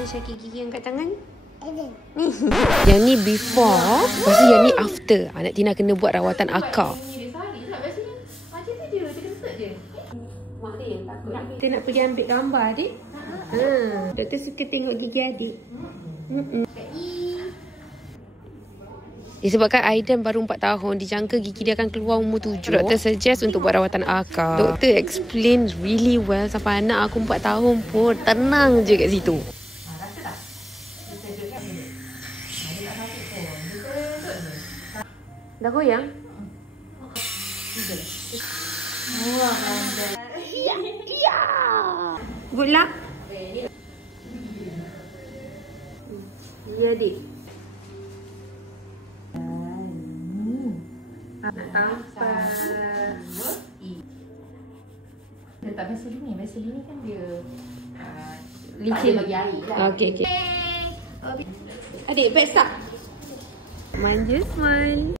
Ada sakit gigi angkat tangan? Ada. Ni. Yang ni before, lepas tu yang ni after. Anak Tina kena buat rawatan akar. Kita nak pergi ambil gambar, adik. Doktor suka tengok gigi adik. Disebabkan Aidan baru 4 tahun, dijangka gigi dia akan keluar umur 7. Doktor suggest untuk buat rawatan akar. Doktor explain really well sampai anak aku 4 tahun pun tenang je kat situ. Dah goyang? Ya. Good luck. Ya, adik. Nak tampar. Dia tak Vaseline. Vaseline kan dia licin bagi air lah. Okey. Adik, back start. Manja smile.